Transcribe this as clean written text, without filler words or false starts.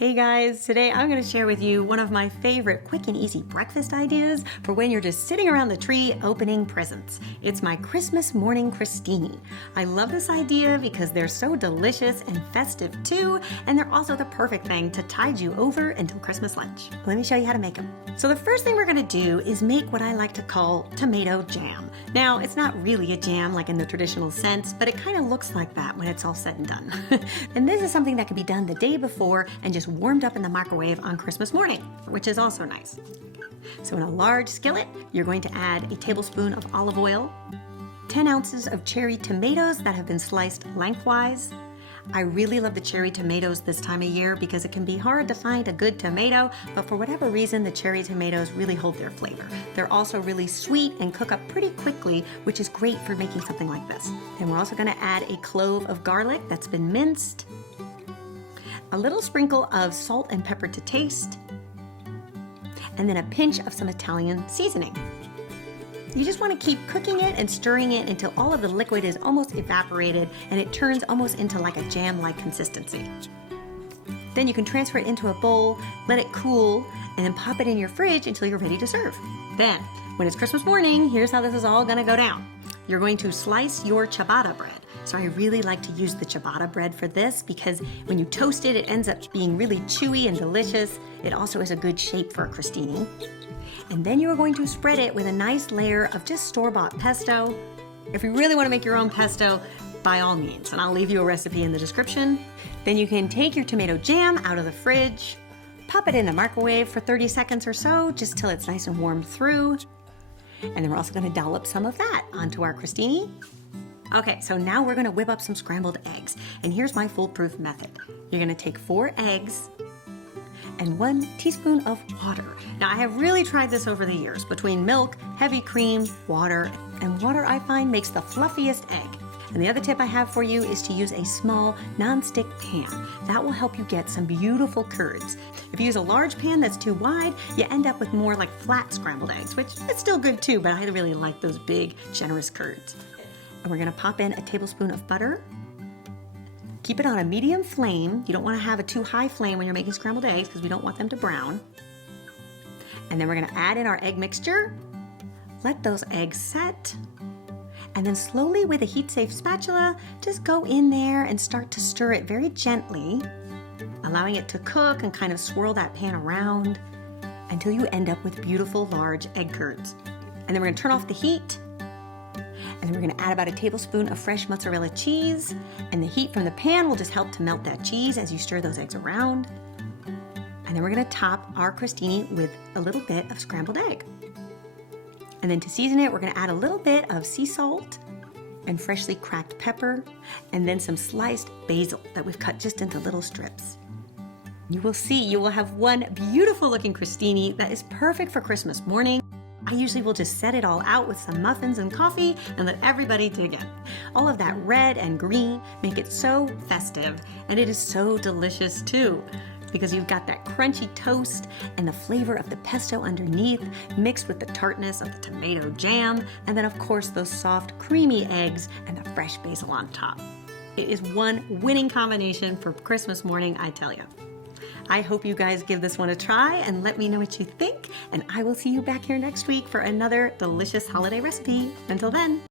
Hey guys, today I'm going to share with you one of my favorite quick and easy breakfast ideas for when you're just sitting around the tree opening presents. It's my Christmas morning crostini. I love this idea because they're so delicious and festive too, and they're also the perfect thing to tide you over until Christmas lunch. Let me show you how to make them. So the first thing we're going to do is make what I like to call tomato jam. Now, it's not really a jam like in the traditional sense, but it kind of looks like that when it's all said and done. And this is something that can be done the day before and just warmed up in the microwave on Christmas morning, which is also nice. So in a large skillet, you're going to add a tablespoon of olive oil, 10 ounces of cherry tomatoes that have been sliced lengthwise. I really love the cherry tomatoes this time of year because it can be hard to find a good tomato, but for whatever reason, the cherry tomatoes really hold their flavor. They're also really sweet and cook up pretty quickly, which is great for making something like this. And we're also going to add a clove of garlic that's been minced, a little sprinkle of salt and pepper to taste, and then a pinch of some Italian seasoning. You just want to keep cooking it and stirring it until all of the liquid is almost evaporated and it turns almost into like a jam-like consistency. Then you can transfer it into a bowl, let it cool, and then pop it in your fridge until you're ready to serve. Then, when it's Christmas morning, here's how this is all going to go down. You're going to slice your ciabatta bread. So I really like to use the ciabatta bread for this because when you toast it, it ends up being really chewy and delicious. It also is a good shape for a crostini. And then you are going to spread it with a nice layer of just store-bought pesto. If you really want to make your own pesto, by all means, and I'll leave you a recipe in the description. Then you can take your tomato jam out of the fridge, pop it in the microwave for 30 seconds or so, just till it's nice and warmed through. And then we're also going to dollop some of that onto our crostini. Okay, so now we're going to whip up some scrambled eggs. And here's my foolproof method. You're going to take 4 eggs and 1 teaspoon of water. Now, I have really tried this over the years. Between milk, heavy cream, water, and water I find makes the fluffiest egg. And the other tip I have for you is to use a small non-stick pan. That will help you get some beautiful curds. If you use a large pan that's too wide, you end up with more like flat scrambled eggs, which is still good too, but I really like those big, generous curds. And we're gonna pop in a tablespoon of butter. Keep it on a medium flame. You don't wanna have a too high flame when you're making scrambled eggs because we don't want them to brown. And then we're gonna add in our egg mixture. Let those eggs set. And then slowly with a heat-safe spatula, just go in there and start to stir it very gently, allowing it to cook and kind of swirl that pan around until you end up with beautiful large egg curds. And then we're gonna turn off the heat. And then we're going to add about a tablespoon of fresh mozzarella cheese, and the heat from the pan will just help to melt that cheese as you stir those eggs around. And then we're going to top our crostini with a little bit of scrambled egg. And then to season it, we're going to add a little bit of sea salt and freshly cracked pepper, and then some sliced basil that we've cut just into little strips. You will see you will have one beautiful looking crostini that is perfect for Christmas morning. I usually will just set it all out with some muffins and coffee and let everybody dig in. All of that red and green make it so festive, and it is so delicious too, because you've got that crunchy toast and the flavor of the pesto underneath mixed with the tartness of the tomato jam, and then of course those soft creamy eggs and the fresh basil on top. It is one winning combination for Christmas morning, I tell you. I hope you guys give this one a try and let me know what you think, and I will see you back here next week for another delicious holiday recipe. Until then.